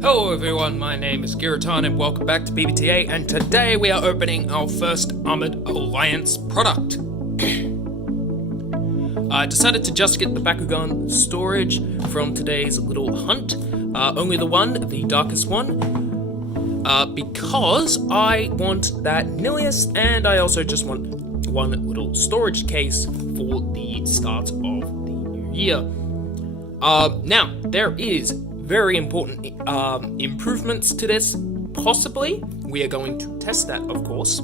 Hello everyone, my name is Giraton and welcome back to B.B.T.A, and today we are opening our first Armoured Alliance product. I decided to just get the Bakugan storage from today's little hunt, only the one, the darkest one, because I want that Nilius, and I also just want one little storage case for the start of the new year. Now, there is very important improvements to this, possibly. We are going to test that, of course,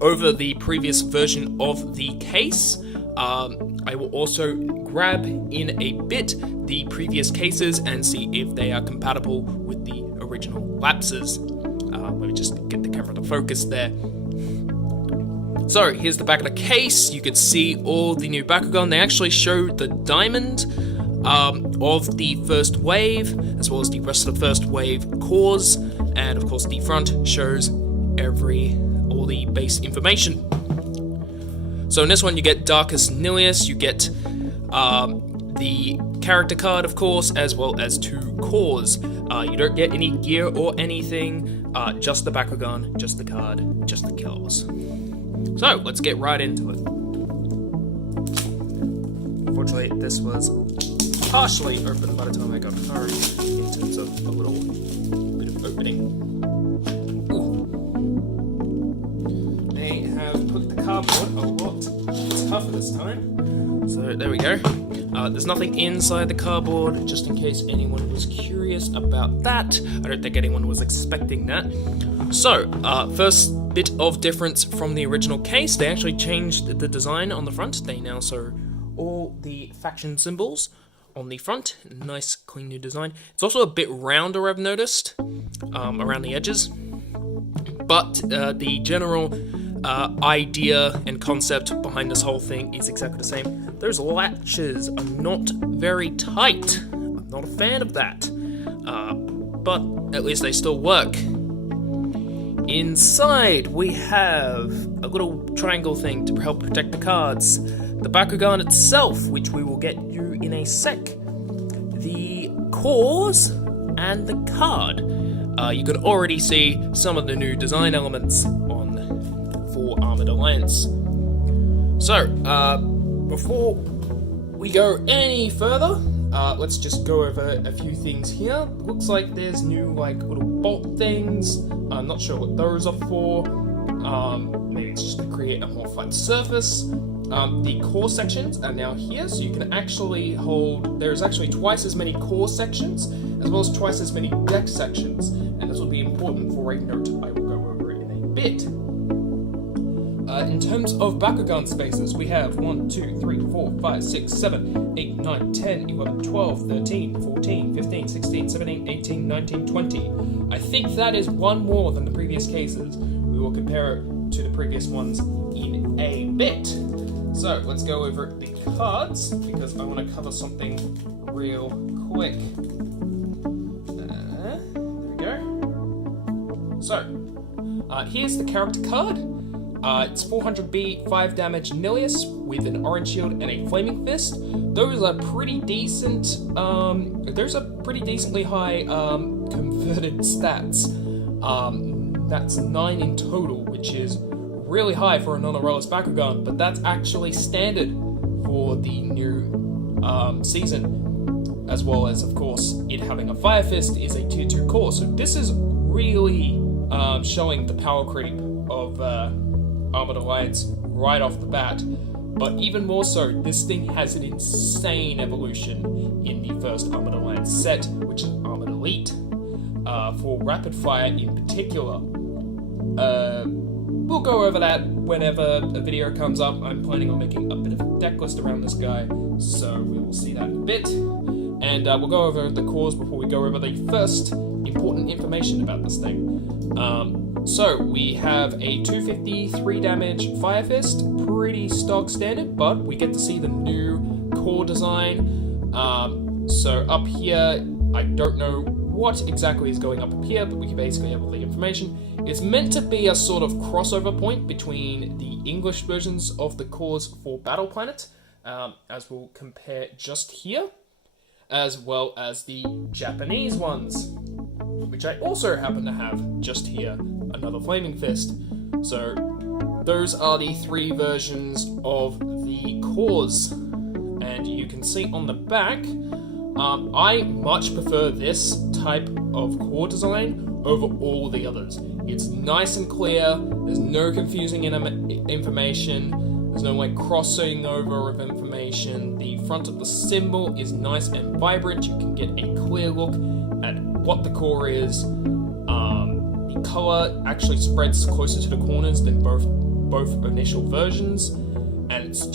over the previous version of the case. I will also grab in a bit the previous cases and see if they are compatible with the original lapses. Let me just get the camera to focus there. So, here's the back of the case. You can see all the new Bakugan. They actually show the diamond of the first wave, as well as the rest of the first wave cores, and of course the front shows all the base information. So in this one you get Darkest Nilius, you get the character card, of course, as well as 2 cores. You don't get any gear or anything, just the Bakugan, just the card, just the kills. So let's get right into it. Unfortunately, this was partially open by the time I got home, in terms of a little bit of opening. Ooh. They have put the cardboard a lot tougher this time. So there we go. There's nothing inside the cardboard, just in case anyone was curious about that. I don't think anyone was expecting that. So, first bit of difference from the original case, they actually changed the design on the front. They now show all the faction symbols on the front. Nice, clean new design. It's also a bit rounder, I've noticed, around the edges. But the general idea and concept behind this whole thing is exactly the same. Those latches are not very tight. I'm not a fan of that. But at least they still work. Inside, we have a little triangle thing to help protect the cards. The Bakugan itself, which we will get you in a sec. The cores and the card. You can already see some of the new design elements for Armoured Alliance. So, before we go any further, let's just go over a few things here. Looks like there's new little bolt things. I'm not sure what those are for. Maybe it's just to create a more flat surface. The core sections are now here, so you can actually there's actually twice as many core sections, as well as twice as many deck sections, and this will be important for a note I will go over in a bit. In terms of Bakugan spaces, we have 1, 2, 3, 4, 5, 6, 7, 8, 9, 10, 11, 12, 13, 14, 15, 16, 17, 18, 19, 20. I think that is one more than the previous cases. We will compare it to the previous ones in a bit. So, let's go over the cards, because I want to cover something real quick. There we go. So, here's the character card. It's 400B, 5 damage Nilius with an orange shield and a flaming fist. Those are pretty decent. Those are pretty decently high converted stats. That's 9 in total, which is really high for a non-Aurelus Bakugan, but that's actually standard for the new season, as well as, of course, it having a Fire Fist is a tier 2 core. So this is really showing the power creep of Armoured Alliance right off the bat. But even more so, this thing has an insane evolution in the first Armoured Alliance set, which is Armoured Elite, for Rapid Fire in particular. We'll go over that whenever a video comes up. I'm planning on making a bit of a deck list around this guy, so we will see that in a bit. And we'll go over the cores before we go over the first important information about this thing. So, we have a 253 damage Fire Fist, pretty stock standard, but we get to see the new core design. So up here, I don't know what exactly is going up here, but we can basically have all the information. It's meant to be a sort of crossover point between the English versions of the cores for Battle Planet, as we'll compare just here. as well as the Japanese ones, which I also happen to have just here, another Flaming Fist. So those are the 3 versions of the cores, and you can see on the back, I much prefer this type of core design over all the others. It's nice and clear, there's no confusing information, there's no like crossing over of information. The front of the symbol is nice and vibrant, you can get a clear look at what the core is. The color actually spreads closer to the corners than both initial versions, and it's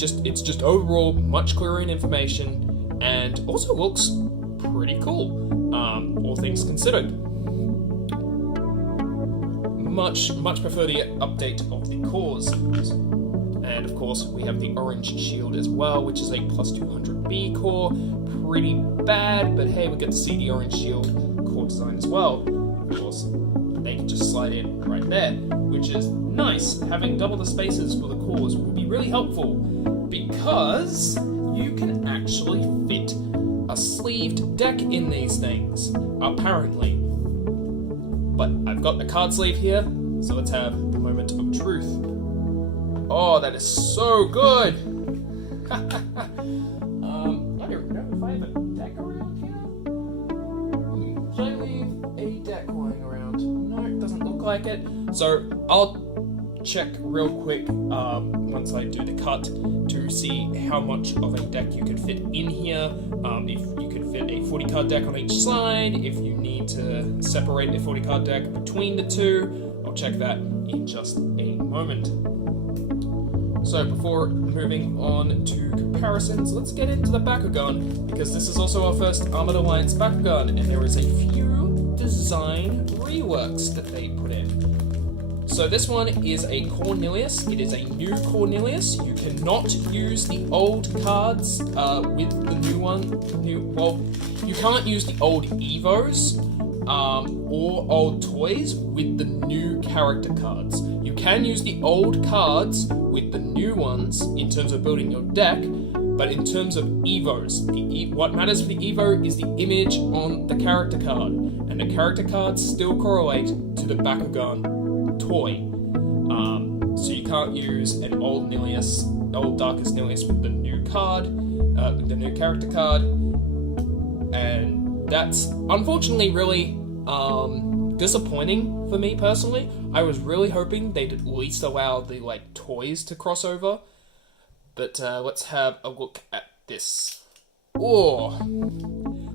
just overall much clearer in information, and also looks pretty cool, all things considered. Much prefer the update of the cores. And of course, we have the orange shield as well, which is a plus 200B core. Pretty bad, but hey, we get to see the orange shield core design as well. Of course, they can just slide in right there, which is nice. Having double the spaces for the cores will be really helpful, because you can actually fit a sleeved deck in these things, apparently. But I've got the card sleeve here, so let's have the moment of truth. Oh, that is so good! I don't know if I have a deck around here. Should I leave a deck lying around? No, it doesn't look like it. So I'll check real quick once I do the cut to see how much of a deck you could fit in here. If you could fit a 40 card deck on each side, if you need to separate a 40 card deck between the two, I'll check that in just a moment. So before moving on to comparisons, let's get into the Bakugan, because this is also our first Armoured Alliance Bakugan, and there is a few design reworks that they put in. So this one is a Cornelius. It is a new Cornelius. You cannot use the old cards with the new one. Well, you can't use the old Evos or old toys with the new character cards. You can use the old cards with the new ones in terms of building your deck, but in terms of Evos, what matters for the Evo is the image on the character card, and the character cards still correlate to the Bakugan toy. So you can't use an old Darkest Nilius with the new card, with the new character card, and that's unfortunately really disappointing for me personally. I was really hoping they'd at least allow the toys to cross over, but let's have a look at this. Oh,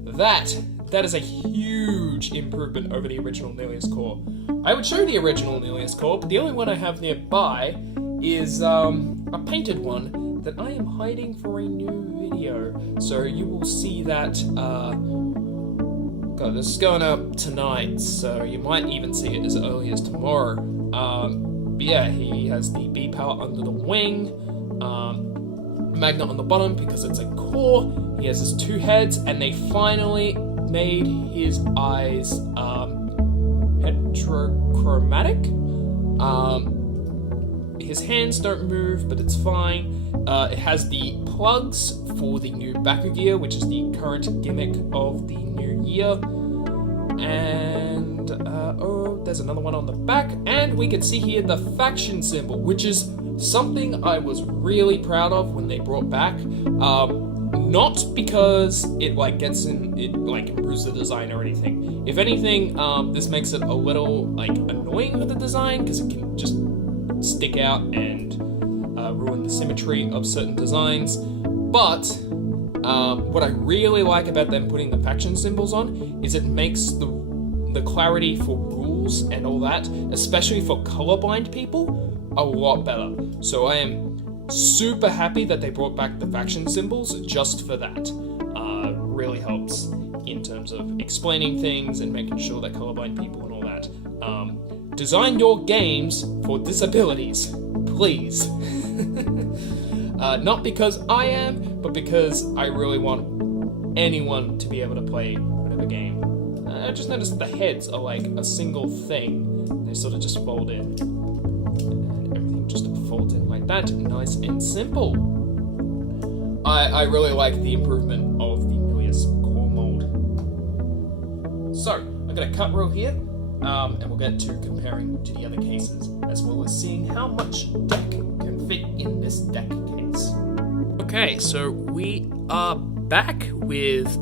that is a huge improvement over the original Nilius core. I would show the original Nilius core, but the only one I have nearby is a painted one that I am hiding for a new video. So you will see that, God, this is going up tonight, so you might even see it as early as tomorrow. But yeah, he has the B.B.T.A under the wing, magnet on the bottom because it's a core. He has his 2 heads, and they finally made his eyes heterochromatic. His hands don't move, but it's fine. It has the plugs for the new Baku gear, which is the current gimmick of the new year. And there's another one on the back, and we can see here the faction symbol, which is something I was really proud of when they brought back. Not because it improves the design or anything. If anything, this makes it a little annoying with the design, because it can just stick out and ruin the symmetry of certain designs. But what I really like about them putting the faction symbols on is it makes the clarity for rules and all that, especially for colorblind people, a lot better. So I am super happy that they brought back the faction symbols just for that. Really helps in terms of explaining things and making sure that colorblind people and all that. Design your games for disabilities, please. Not because I am, but because I really want anyone to be able to play whatever game. I just noticed the heads are like a single thing. They sort of just fold in. And everything just folds in like that, nice and simple. I really like the improvement of the Nilius core So, I'm going to cut roll here, and we'll get to comparing to the other cases, as well as seeing how much deck can fit in this deck case. Okay, so we are back with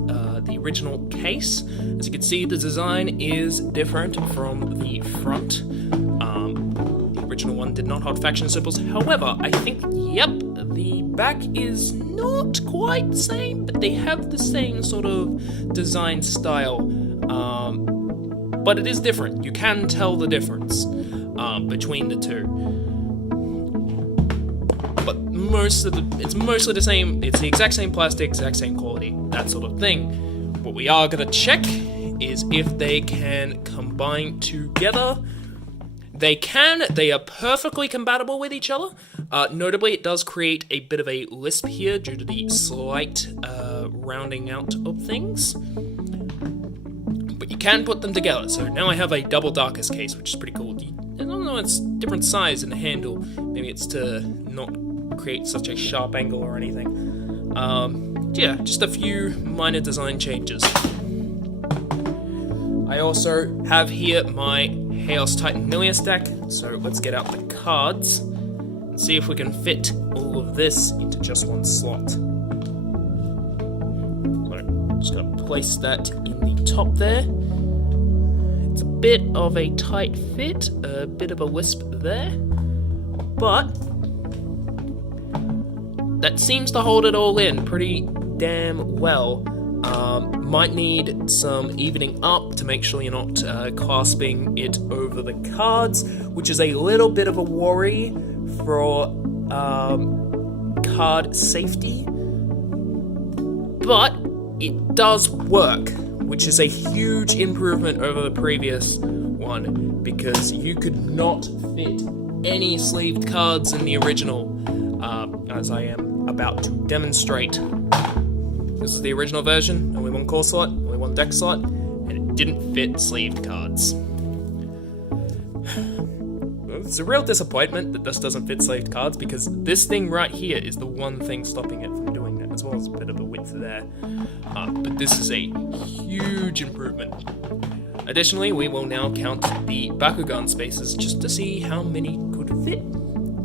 the original case. As you can see, the design is different from the front. The original one did not hold faction symbols. However, I think, yep, the back is not quite the same, but they have the same sort of design style. But it is different. You can tell the difference between the two. But it's mostly the same. It's the exact same plastic, exact same quality, that sort of thing. What we are gonna check is if they can combine together. They can. They are perfectly compatible with each other. Notably, it does create a bit of a lisp here due to the slight rounding out of things. But you can put them together. So now I have a double darkest case, which is pretty cool. I don't know, it's different size in the handle. Maybe it's to not create such a sharp angle or anything. Yeah, just a few minor design changes. I also have here my Chaos Titan Nilius deck, so let's get out the cards and see if we can fit all of this into just one slot. So, just gonna place that in the top there. It's a bit of a tight fit, a bit of a wisp there, but that seems to hold it all in pretty damn well. Might need some evening up to make sure you're not clasping it over the cards, which is a little bit of a worry for card safety, but it does work, which is a huge improvement over the previous one, because you could not fit any sleeved cards in the original, as I am about to demonstrate. This is the original version, only one core slot, only one deck slot, and it didn't fit sleeved cards. It's a real disappointment that this doesn't fit sleeved cards, because this thing right here is the one thing stopping it from doing that, as well as a bit of a width there. But this is a huge improvement. Additionally, we will now count the Bakugan spaces just to see how many could fit.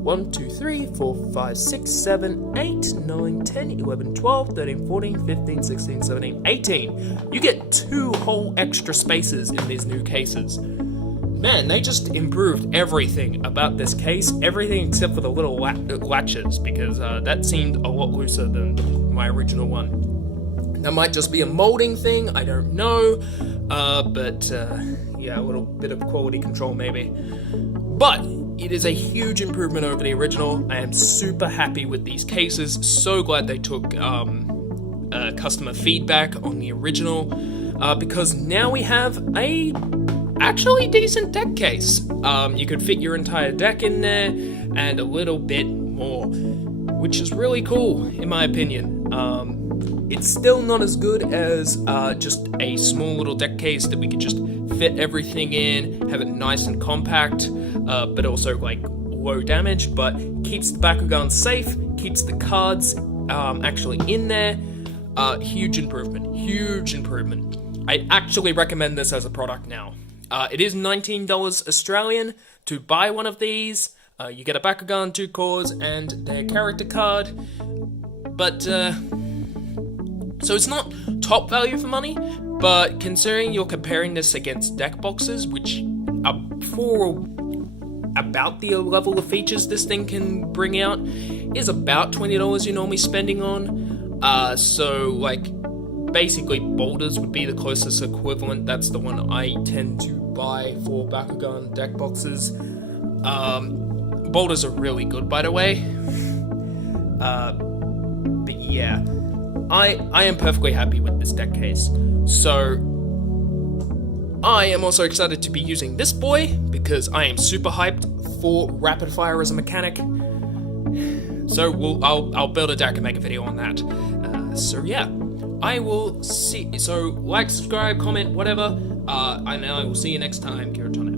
1, 2, 3, 4, 5, 6, 7, 8, 9, 10, 11, 12, 13, 14, 15, 16, 17, 18. You get 2 whole extra spaces in these new cases. Man, they just improved everything about this case, everything except for the little latches, because that seemed a lot looser than my original one. That might just be a molding thing, I don't know, but yeah, a little bit of quality control maybe. But it is a huge improvement over the original. I am super happy with these cases. So glad they took customer feedback on the original, because now we have a actually decent deck case. You could fit your entire deck in there and a little bit more, which is really cool in my opinion. It's still not as good as just a small little deck case that we could just fit everything in, have it nice and compact, but also like low damage, but keeps the Bakugan safe, keeps the cards actually in there. Huge improvement, huge improvement. I actually recommend this as a product now. It is $19 Australian to buy one of these. You get a Bakugan, 2 cores, and their character card, but so it's not top value for money, but considering you're comparing this against deck boxes, which are for about the level of features this thing can bring out, is about $20 you're normally spending on. So like basically boulders would be the closest equivalent. That's the one I tend to buy for Bakugan deck boxes. Boulders are really good, by the way. But yeah, I am perfectly happy with this deck case. So I am also excited to be using this boy because I am super hyped for rapid fire as a mechanic. So I'll build a deck and make a video on that. So yeah, I will see. So like, subscribe, comment, whatever. And I will see you next time, Giraton.